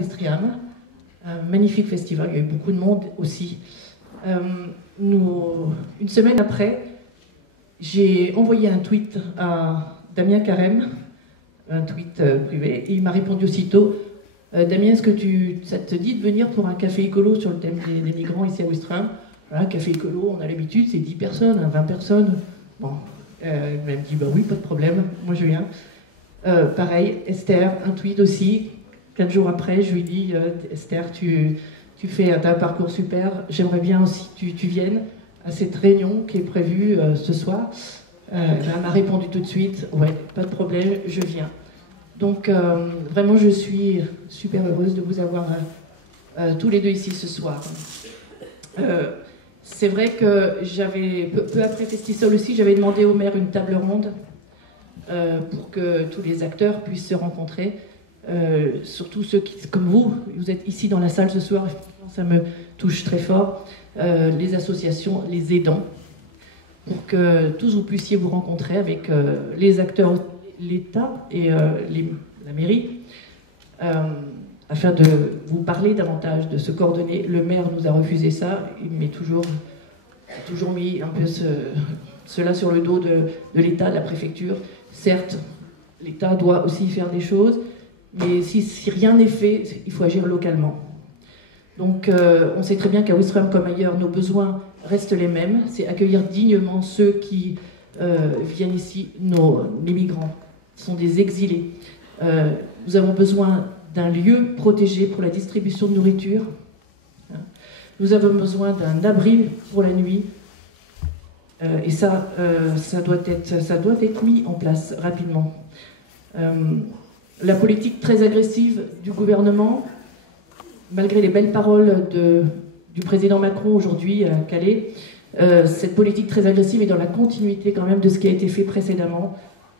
Estriam, un magnifique festival, il y a eu beaucoup de monde aussi. Une semaine après, j'ai envoyé un tweet à Damien Carême, un tweet privé, et il m'a répondu aussitôt Damien, est-ce que ça te dit de venir pour un café écolo sur le thème des migrants ici à Ouistreham? Voilà, café écolo, on a l'habitude, c'est 10 personnes, 20 personnes. Bon, elle me dit bah oui, pas de problème, moi je viens. Pareil, Esther, un tweet aussi. 4 jours après, je lui dis Esther, tu fais un parcours super, j'aimerais bien aussi que tu viennes à cette réunion qui est prévue ce soir. Elle m'a répondu tout de suite ouais, pas de problème, je viens. Donc vraiment, je suis super heureuse de vous avoir tous les deux ici ce soir. C'est vrai que peu après Festisol aussi, j'avais demandé au maire une table ronde pour que tous les acteurs puissent se rencontrer. Surtout ceux qui, comme vous êtes ici dans la salle ce soir, ça me touche très fort, les associations, les aidants, pour que tous vous puissiez vous rencontrer avec les acteurs, l'État et la mairie, afin de vous parler davantage, de se coordonner. Le maire nous a refusé ça, il m'a toujours mis un peu cela sur le dos de l'État, de la préfecture. Certes, l'État doit aussi faire des choses, mais si rien n'est fait, il faut agir localement. Donc on sait très bien qu'à Ouistreham comme ailleurs, nos besoins restent les mêmes. C'est accueillir dignement ceux qui viennent ici, les migrants. Ce sont des exilés. Nous avons besoin d'un lieu protégé pour la distribution de nourriture. Nous avons besoin d'un abri pour la nuit. Et ça doit être mis en place rapidement. La politique très agressive du gouvernement, malgré les belles paroles du président Macron aujourd'hui à Calais, cette politique très agressive est dans la continuité quand même de ce qui a été fait précédemment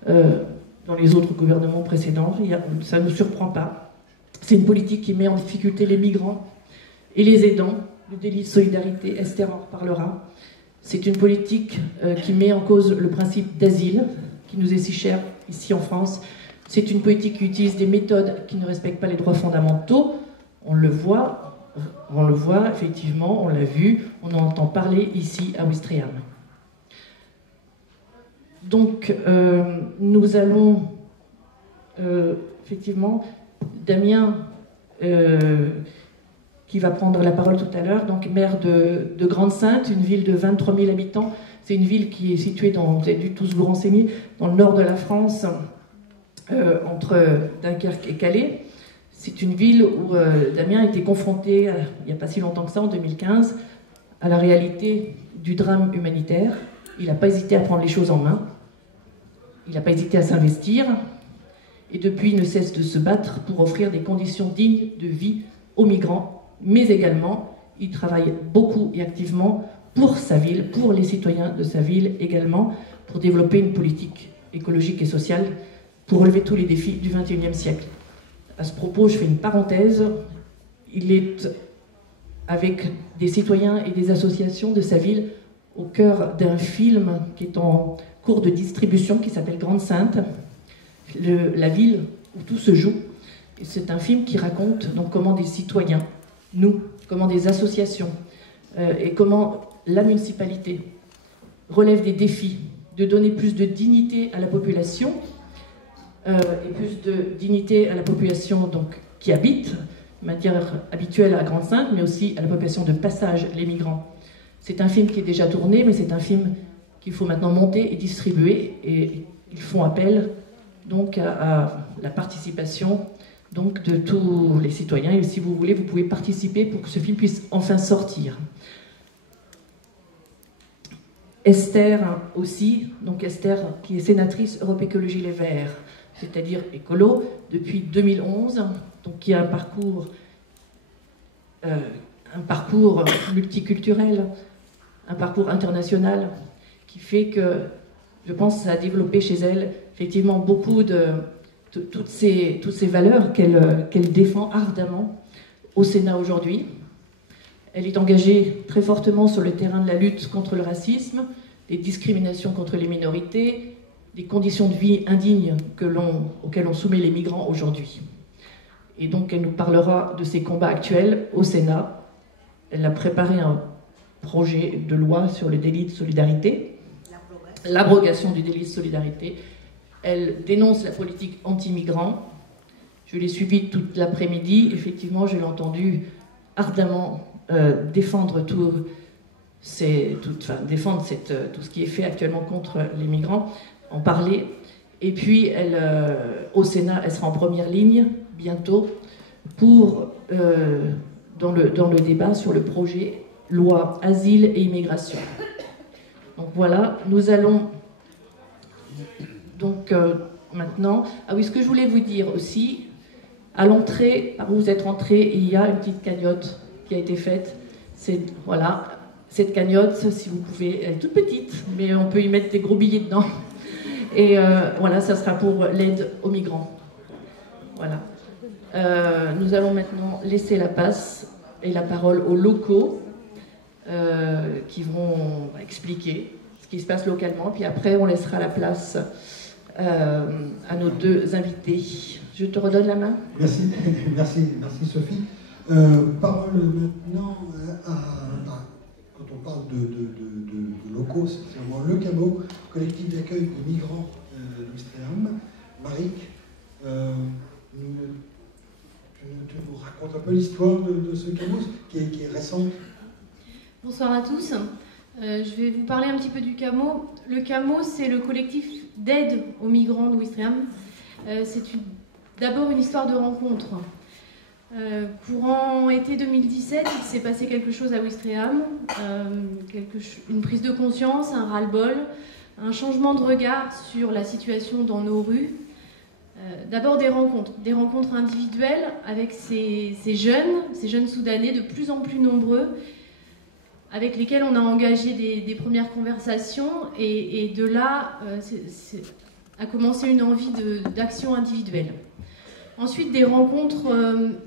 dans les autres gouvernements précédents. Ça ne nous surprend pas. C'est une politique qui met en difficulté les migrants et les aidants. Le délit de solidarité, Esther en reparlera. C'est une politique qui met en cause le principe d'asile, qui nous est si cher ici en France. C'est une politique qui utilise des méthodes qui ne respectent pas les droits fondamentaux. On le voit effectivement, on l'a vu, on en entend parler ici à Ouistreham. Donc, nous allons effectivement, Damien, qui va prendre la parole tout à l'heure, donc maire de Grande-Synthe, une ville de 23 000 habitants. C'est une ville qui est située vous avez dû tous vous renseigner, dans le nord de la France, entre Dunkerque et Calais. C'est une ville où Damien a été confronté, il n'y a pas si longtemps que ça, en 2015, à la réalité du drame humanitaire. Il n'a pas hésité à prendre les choses en main. Il n'a pas hésité à s'investir. Et depuis, il ne cesse de se battre pour offrir des conditions dignes de vie aux migrants. Mais également, il travaille beaucoup et activement pour sa ville, pour les citoyens de sa ville également, pour développer une politique écologique et sociale pour relever tous les défis du XXIe siècle. À ce propos, je fais une parenthèse. Il est, avec des citoyens et des associations de sa ville, au cœur d'un film qui est en cours de distribution, qui s'appelle Grande-Synthe, la ville où tout se joue. C'est un film qui raconte donc comment des citoyens, comment des associations, et comment la municipalité relève des défis de donner plus de dignité à la population, et plus de dignité à la population donc, qui habite, de manière habituelle à Grande-Synthe, mais aussi à la population de passage, les migrants. C'est un film qui est déjà tourné, mais c'est un film qu'il faut maintenant monter et distribuer, et ils font appel donc à la participation donc, de tous les citoyens, et si vous voulez, vous pouvez participer pour que ce film puisse enfin sortir. Esther aussi, donc Esther qui est sénatrice Europe Écologie Les Verts, c'est-à-dire écolo, depuis 2011, donc qui a un parcours multiculturel, un parcours international, qui fait que, je pense, ça a développé chez elle effectivement beaucoup de toutes ces valeurs qu'elle défend ardemment au Sénat aujourd'hui. Elle est engagée très fortement sur le terrain de la lutte contre le racisme, des discriminations contre les minorités, des conditions de vie indignes auxquelles on soumet les migrants aujourd'hui. Et donc elle nous parlera de ses combats actuels au Sénat. Elle a préparé un projet de loi sur le délit de solidarité, l'abrogation du délit de solidarité. Elle dénonce la politique anti-migrants. Je l'ai suivie toute l'après-midi. Effectivement, je l'ai entendue ardemment défendre tout ce qui est fait actuellement contre les migrants, en parler. Et puis, au Sénat, elle sera en première ligne bientôt dans le débat sur le projet loi asile et immigration. Donc voilà, nous allons donc maintenant... Ah oui, ce que je voulais vous dire aussi, à l'entrée, par où vous êtes rentrés, il y a une petite cagnotte qui a été faite. Voilà, cette cagnotte, si vous pouvez, elle est toute petite, mais on peut y mettre des gros billets dedans. Et voilà, ça sera pour l'aide aux migrants. Voilà. Nous allons maintenant laisser la passe et la parole aux locaux qui vont expliquer ce qui se passe localement. Puis après, on laissera la place à nos deux invités. Je te redonne la main. Merci, merci Sophie. Parole maintenant quand on parle de locaux, c'est vraiment le CAMO, collectif d'accueil des migrants d'Ouistreham. Maric, tu nous racontes un peu l'histoire de ce CAMO qui est récente. Bonsoir à tous. Je vais vous parler un petit peu du CAMO. Le CAMO, c'est le collectif d'aide aux migrants d'Ouistreham. C'est d'abord une histoire de rencontre. Courant été 2017, il s'est passé quelque chose à Ouistreham, une prise de conscience, un ras-le-bol, un changement de regard sur la situation dans nos rues. D'abord des rencontres individuelles avec ces jeunes Soudanais de plus en plus nombreux, avec lesquels on a engagé des premières conversations, et de là a commencé une envie d'action individuelle. Ensuite, des rencontres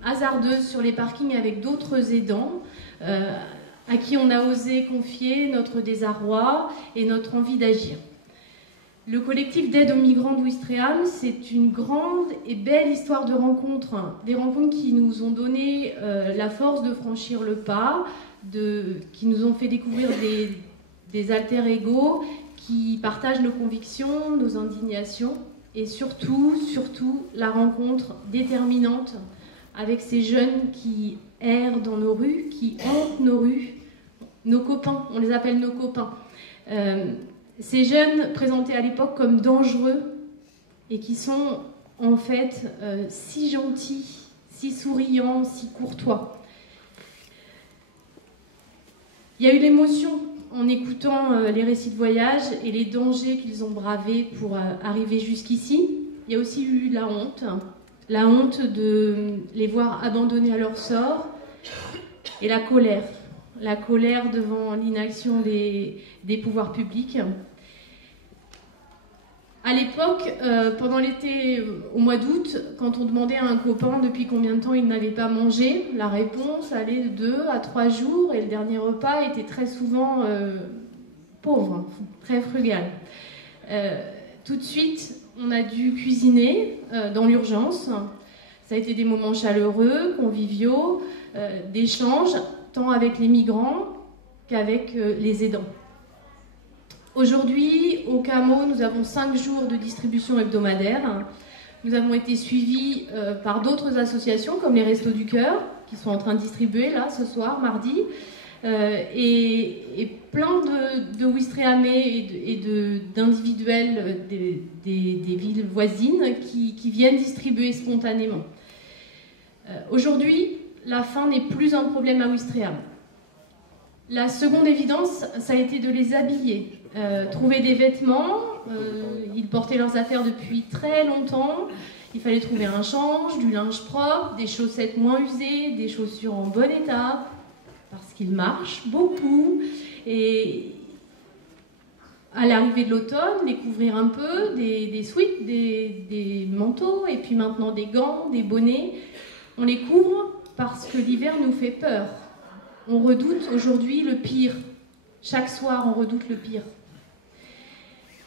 hasardeuses sur les parkings avec d'autres aidants à qui on a osé confier notre désarroi et notre envie d'agir. Le collectif d'aide aux migrants d'Ouistreham, c'est une grande et belle histoire de rencontres. Des rencontres qui nous ont donné la force de franchir le pas, qui nous ont fait découvrir des alter-ego qui partagent nos convictions, nos indignations. Et surtout, la rencontre déterminante avec ces jeunes qui errent dans nos rues, qui hantent nos rues, nos copains, on les appelle nos copains. Ces jeunes présentés à l'époque comme dangereux et qui sont en fait si gentils, si souriants, si courtois. Il y a eu l'émotion en écoutant les récits de voyage et les dangers qu'ils ont bravés pour arriver jusqu'ici. Il y a aussi eu la honte de les voir abandonnés à leur sort, et la colère devant l'inaction des pouvoirs publics. À l'époque, pendant l'été, au mois d'août, quand on demandait à un copain depuis combien de temps il n'avait pas mangé, la réponse allait de 2 à 3 jours, et le dernier repas était très souvent pauvre, très frugal. Tout de suite, on a dû cuisiner dans l'urgence. Ça a été des moments chaleureux, conviviaux, d'échanges, tant avec les migrants qu'avec les aidants. Aujourd'hui, au CAMO, nous avons 5 jours de distribution hebdomadaire. Nous avons été suivis par d'autres associations, comme les Restos du Cœur, qui sont en train de distribuer, là, ce soir, mardi, et plein de Ouistréhamais et d'individuels des villes voisines qui viennent distribuer spontanément. Aujourd'hui, la faim n'est plus un problème à Ouistreham. La seconde évidence, ça a été de les habiller. Trouver des vêtements, ils portaient leurs affaires depuis très longtemps. Il fallait trouver un change, du linge propre, des chaussettes moins usées, des chaussures en bon état, parce qu'ils marchent beaucoup. Et à l'arrivée de l'automne, les couvrir un peu, des sweats, des manteaux, et puis maintenant des gants, des bonnets. On les couvre parce que l'hiver nous fait peur. On redoute aujourd'hui le pire. Chaque soir, on redoute le pire.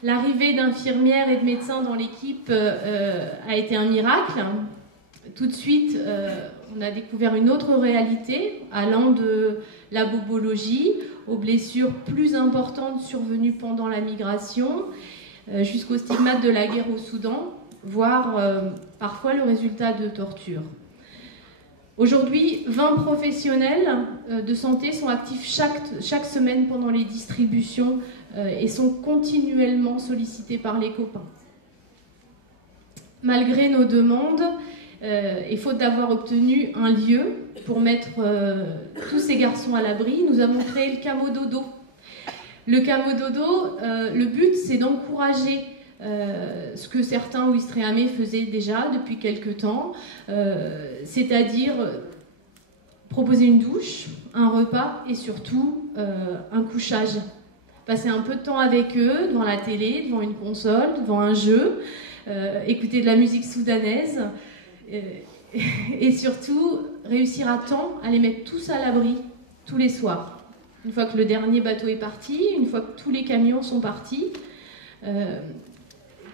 L'arrivée d'infirmières et de médecins dans l'équipe a été un miracle. tout de suite, on a découvert une autre réalité, allant de la bobologie aux blessures plus importantes survenues pendant la migration, jusqu'aux stigmates de la guerre au Soudan, voire parfois le résultat de tortures. Aujourd'hui, 20 professionnels de santé sont actifs chaque semaine pendant les distributions et sont continuellement sollicités par les copains. Malgré nos demandes, et faute d'avoir obtenu un lieu pour mettre tous ces garçons à l'abri, nous avons créé le Camo Dodo. Le Camo Dodo, le but, c'est d'encourager ce que certains Ouistrehαμais faisaient déjà depuis quelque temps, c'est-à-dire proposer une douche, un repas et surtout un couchage. Passer un peu de temps avec eux, devant la télé, devant une console, devant un jeu, écouter de la musique soudanaise et surtout réussir à temps à les mettre tous à l'abri tous les soirs. Une fois que le dernier bateau est parti, une fois que tous les camions sont partis,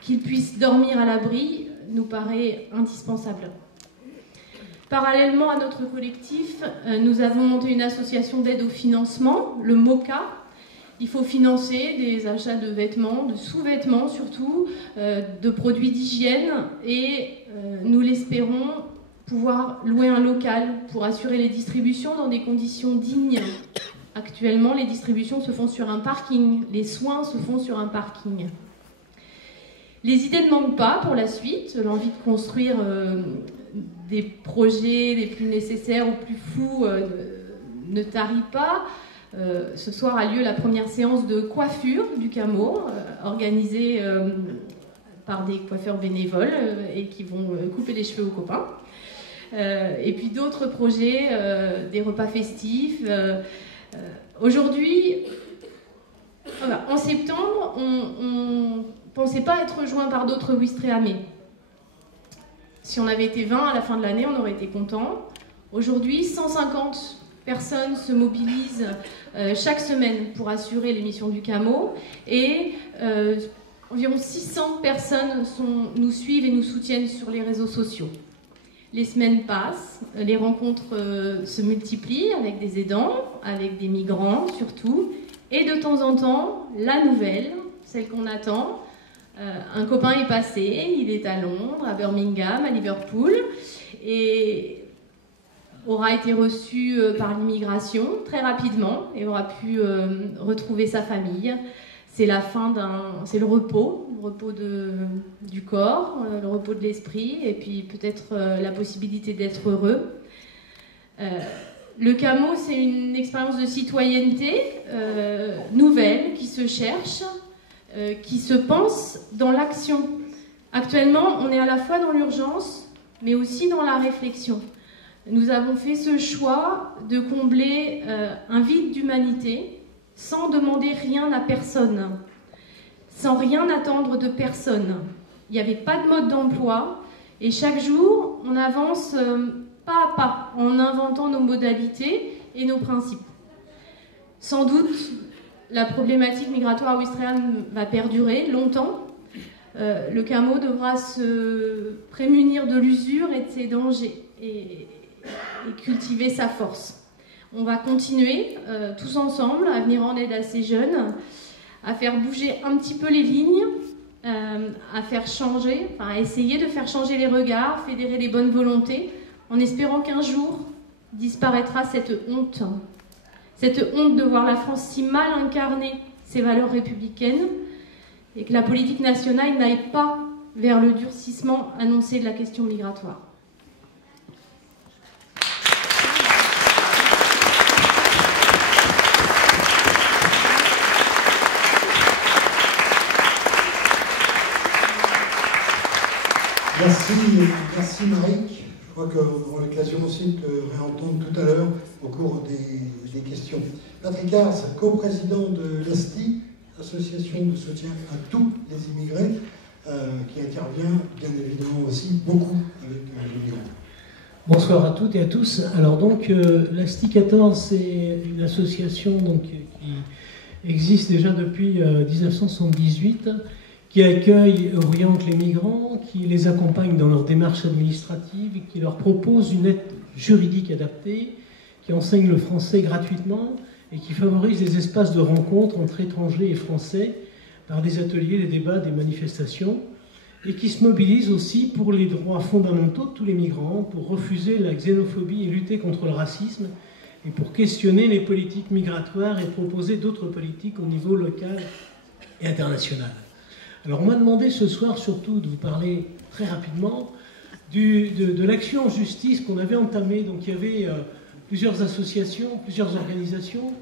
qu'ils puissent dormir à l'abri nous paraît indispensable. Parallèlement à notre collectif, nous avons monté une association d'aide au financement, le MOCA. Il faut financer des achats de vêtements, de sous-vêtements surtout, de produits d'hygiène et nous l'espérons pouvoir louer un local pour assurer les distributions dans des conditions dignes. Actuellement, les distributions se font sur un parking, les soins se font sur un parking. Les idées ne manquent pas pour la suite, l'envie de construire des projets les plus nécessaires ou plus fous ne tarit pas. Ce soir a lieu la première séance de coiffure du Camo, organisée par des coiffeurs bénévoles et qui vont couper les cheveux aux copains. Et puis d'autres projets, des repas festifs. Aujourd'hui, en septembre, on pensait pas être rejoint par d'autres Ouistrehαμais. Si on avait été 20 à la fin de l'année, on aurait été content. Aujourd'hui, 150 personnes se mobilisent chaque semaine pour assurer les missions du Camo et environ 600 personnes nous suivent et nous soutiennent sur les réseaux sociaux. Les semaines passent, les rencontres se multiplient avec des aidants, avec des migrants surtout, et de temps en temps, la nouvelle, celle qu'on attend, un copain est passé, il est à Londres, à Birmingham, à Liverpool, et aura été reçu par l'immigration très rapidement et aura pu retrouver sa famille. C'est la fin c'est le repos du corps, le repos de l'esprit, et puis peut-être la possibilité d'être heureux. Le Camo, c'est une expérience de citoyenneté nouvelle, qui se cherche, qui se pense dans l'action. Actuellement, on est à la fois dans l'urgence, mais aussi dans la réflexion. Nous avons fait ce choix de combler un vide d'humanité sans demander rien à personne, sans rien attendre de personne. Il n'y avait pas de mode d'emploi et chaque jour, on avance pas à pas en inventant nos modalités et nos principes. Sans doute, la problématique migratoire à Ouistreham va perdurer longtemps. Le Camo devra se prémunir de l'usure et de ses dangers et cultiver sa force. On va continuer tous ensemble à venir en aide à ces jeunes, à faire bouger un petit peu les lignes, à faire changer, à essayer de faire changer les regards, fédérer les bonnes volontés, en espérant qu'un jour disparaîtra cette honte de voir la France si mal incarner ses valeurs républicaines et que la politique nationale n'aille pas vers le durcissement annoncé de la question migratoire. Merci Marik. Je crois qu'on aura l'occasion aussi de te réentendre tout à l'heure au cours des questions. Patrick Ars, co-président de l'ASTI, Association de soutien à tous les immigrés, qui intervient bien évidemment aussi beaucoup avec les migrants. Bonsoir à toutes et à tous. Alors donc, l'ASTI 14, c'est une association donc, qui existe déjà depuis 1978, qui accueille et oriente les migrants, qui les accompagne dans leurs démarches administratives, qui leur propose une aide juridique adaptée, qui enseigne le français gratuitement et qui favorise des espaces de rencontre entre étrangers et français par des ateliers, des débats, des manifestations, et qui se mobilise aussi pour les droits fondamentaux de tous les migrants, pour refuser la xénophobie et lutter contre le racisme, et pour questionner les politiques migratoires et proposer d'autres politiques au niveau local et international. Alors on m'a demandé ce soir surtout de vous parler très rapidement de l'action en justice qu'on avait entamée. Donc il y avait plusieurs associations, plusieurs organisations.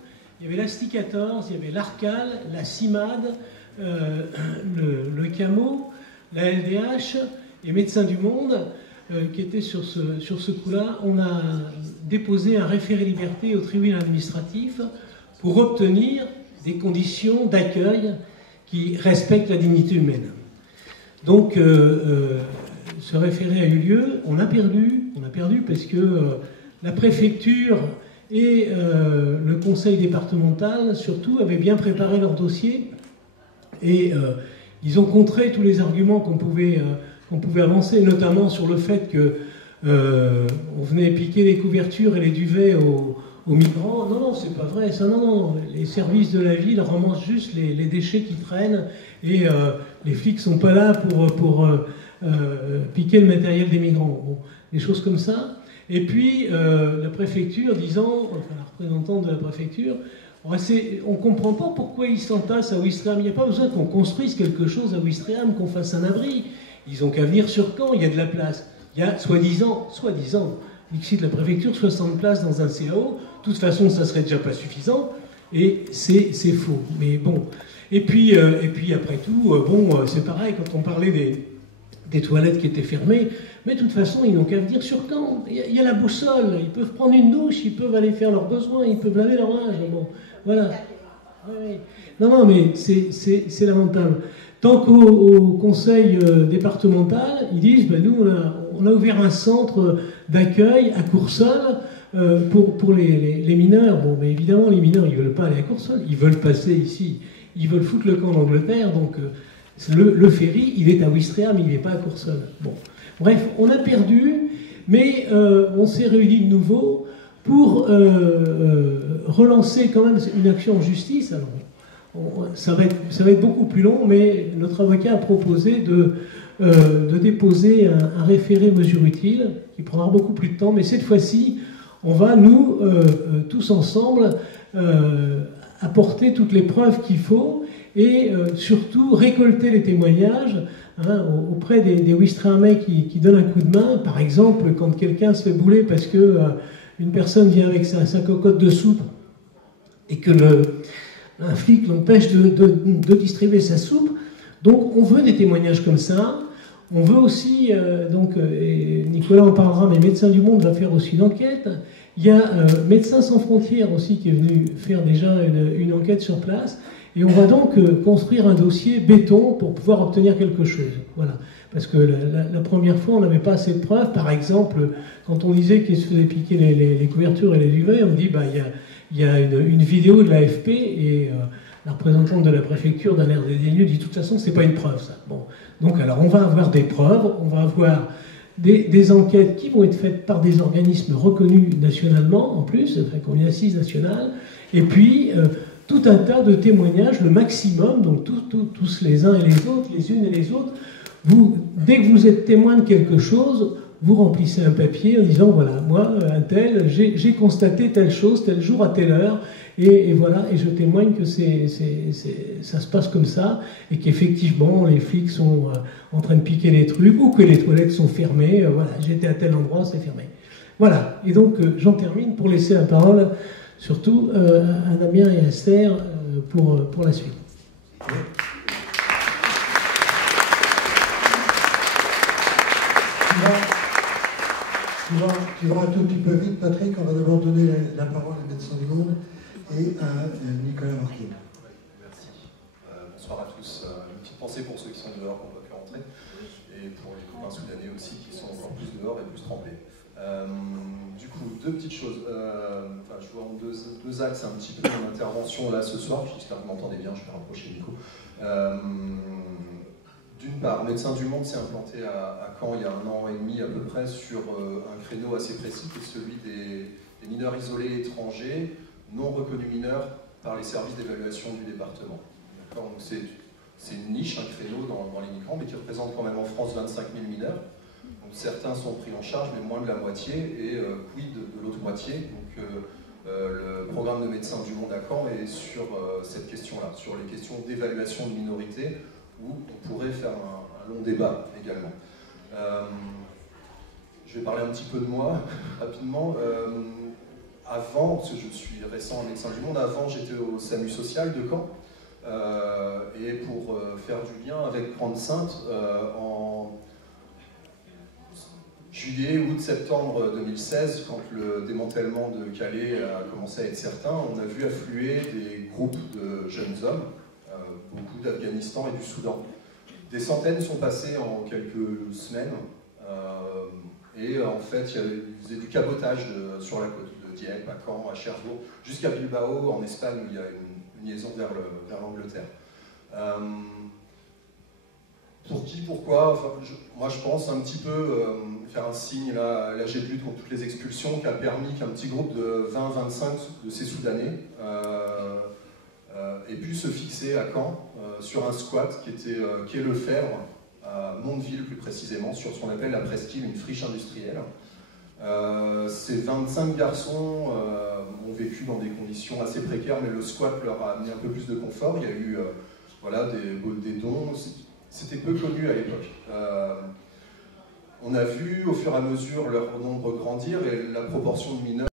Il y avait l'ASTI14, il y avait l'ARCAL, la CIMAD, le CAMO, la LDH et Médecins du Monde qui étaient sur ce coup-là. On a déposé un référé liberté au tribunal administratif pour obtenir des conditions d'accueil qui respectent la dignité humaine. Donc ce référé a eu lieu, on a perdu parce que la préfecture et le conseil départemental surtout avaient bien préparé leur dossier et ils ont contré tous les arguments qu'on pouvait avancer, notamment sur le fait que on venait piquer les couvertures et les duvets aux migrants. Non, c'est pas vrai. Ça, non. Les services de la ville ramassent juste les déchets qui traînent et les flics sont pas là pour piquer le matériel des migrants. Bon, des choses comme ça. Et puis la préfecture disant, enfin la représentante de la préfecture, on ne comprend pas pourquoi ils s'entassent à Ouistreham. Il n'y a pas besoin qu'on construise quelque chose à Ouistreham, qu'on fasse un abri. Ils ont qu'à venir sur Caen, il y a de la place. Il y a soi-disant, dixit la préfecture, 60 places dans un CAO. De toute façon, ça serait déjà pas suffisant. Et c'est faux. Mais bon. Et puis après tout, c'est pareil, quand on parlait des toilettes qui étaient fermées, mais de toute façon, ils n'ont qu'à venir sur Caen. Il y a la boussole, ils peuvent prendre une douche, ils peuvent aller faire leurs besoins, ils peuvent laver leur linge. Bon, voilà. Oui. Non, mais c'est lamentable. Tant qu'au conseil départemental, ils disent, nous, on a ouvert un centre d'accueil à Coursol pour les mineurs. Bon, mais évidemment, les mineurs, ils ne veulent pas aller à Coursol, ils veulent passer ici, ils veulent foutre le camp d'Angleterre, donc le ferry, il est à Ouistreham, il n'est pas à Coursol. Bon. Bref, on a perdu, mais on s'est réunis de nouveau pour relancer quand même une action en justice. Alors, ça va être beaucoup plus long, mais notre avocat a proposé de déposer un référé mesure utile, qui prendra beaucoup plus de temps, mais cette fois-ci, on va, nous, tous ensemble, apporter toutes les preuves qu'il faut et surtout récolter les témoignages auprès des Ouistrehamais qui donnent un coup de main. Par exemple, quand quelqu'un se fait bouler parce que une personne vient avec sa cocotte de soupe et que un flic l'empêche de distribuer sa soupe. Donc on veut des témoignages comme ça. On veut aussi, et Nicolas en parlera, mais Médecins du Monde va faire aussi une enquête. Il y a Médecins sans frontières aussi qui est venu faire déjà une enquête sur place. Et on va donc construire un dossier béton pour pouvoir obtenir quelque chose. Voilà. Parce que la première fois, on n'avait pas assez de preuves. Par exemple, quand on disait qu'il se faisait piquer les couvertures et les duvets, on me dit, il y a une vidéo de l'AFP et la représentante de la préfecture d'un air dédaigneux dit, de toute façon, c'est pas une preuve, ça. Bon. Donc, alors, on va avoir des preuves, on va avoir des enquêtes qui vont être faites par des organismes reconnus nationalement, en plus, comme une assise nationale, et puis tout un tas de témoignages, le maximum, donc tous les uns et les autres, les unes et les autres. Dès que vous êtes témoin de quelque chose, vous remplissez un papier en disant, voilà, moi, un tel, j'ai constaté telle chose, tel jour à telle heure, et voilà, et je témoigne que ça se passe comme ça, et qu'effectivement, les flics sont en train de piquer les trucs, ou que les toilettes sont fermées, voilà, j'étais à tel endroit, c'est fermé. Voilà, et donc j'en termine pour laisser la parole, surtout à Damien et à Esther, pour la suite. Tu vas un tout petit peu vite, Patrick. On va d'abord donner la parole à Médecins du Monde et à Nicolas Martin. Merci. Bonsoir à tous. Une petite pensée pour ceux qui sont dehors, qui n'ont pas pu rentrer, et pour les copains soudanais aussi, qui sont encore plus dehors et plus trempés. Du coup, deux petites choses. Je vois en deux axes un petit peu mon intervention là ce soir. J'espère que vous m'entendez bien, je vais rapprocher Nico. D'une part, Médecins du Monde s'est implanté à Caen il y a 1 an et demi à peu près sur un créneau assez précis qui est celui des mineurs isolés étrangers non reconnus mineurs par les services d'évaluation du département. C'est une niche, un créneau dans les migrants, mais qui représente quand même en France 25 000 mineurs. Donc, certains sont pris en charge, mais moins de la moitié, et quid de l'autre moitié. Donc, le programme de Médecins du Monde à Caen est sur cette question-là, sur les questions d'évaluation de minorités, où on pourrait faire un long débat également. Je vais parler un petit peu de moi, rapidement. Avant, parce que je suis récent à Médecins du Monde, avant j'étais au SAMU social de Caen, et pour faire du lien avec Grande Sainte, en juillet, août, septembre 2016, quand le démantèlement de Calais a commencé à être certain, on a vu affluer des groupes de jeunes hommes, beaucoup d'Afghanistan et du Soudan. Des centaines sont passés en quelques semaines, et en fait, ils faisaient du cabotage sur la côte. Dieppe, à Caen, à Cherbourg, jusqu'à Bilbao, en Espagne, où il y a une liaison vers l'Angleterre. Pour qui, pourquoi, enfin, moi je pense un petit peu faire un signe, là j'ai lutte contre toutes les expulsions, qui a permis qu'un petit groupe de 20-25 de ces Soudanais ait pu se fixer à Caen sur un squat qui est le Fèvre, à Mondeville plus précisément, sur ce qu'on appelle la presqu'île, une friche industrielle. Ces 25 garçons ont vécu dans des conditions assez précaires, mais le squat leur a amené un peu plus de confort. Il y a eu voilà, des dons, c'était peu connu à l'époque. On a vu au fur et à mesure leur nombre grandir et la proportion de mineurs